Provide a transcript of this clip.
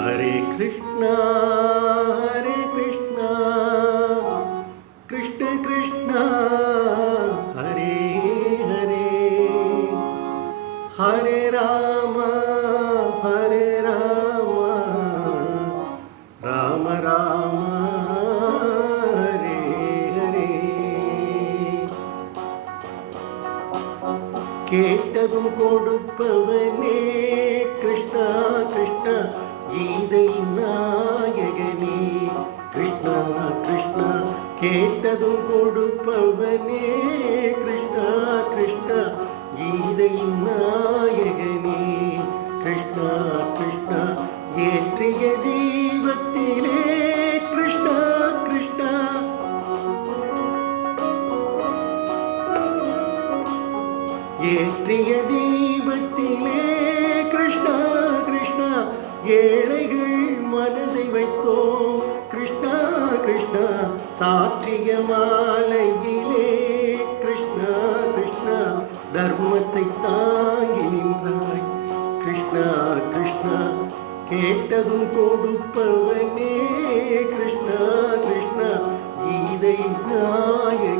हरे कृष्णा कृष्ण कृष्ण हरे हरे हरे राम राम राम हरे हरे கேட்டதும் கொடுப்பவனே கிருஷ்ணா கிருஷ்ணா கீதை நாயகனே கிருஷ்ணா கிருஷ்ணா கேட்டதும் கொடுப்பவனே கிருஷ்ணா கிருஷ்ணா கீதை நாயகனே கிருஷ்ணா கிருஷ்ணா ஏற்றிய தீபத்திலே கிருஷ்ணா கிருஷ்ணா ஏற்றிய தீபத்திலே கிருஷ்ணா கிருஷ்ணா ஏழைகள் மனதை வைத்தோம் கிருஷ்ணா கிருஷ்ணா சாற்றிய மாலையிலே கிருஷ்ணா கிருஷ்ணா தர்மத்தை தாங்கி நின்றாய் கிருஷ்ணா கிருஷ்ணா கேட்டதும் கொடுப்பவனே கிருஷ்ணா கிருஷ்ணா கீதை நாயகனே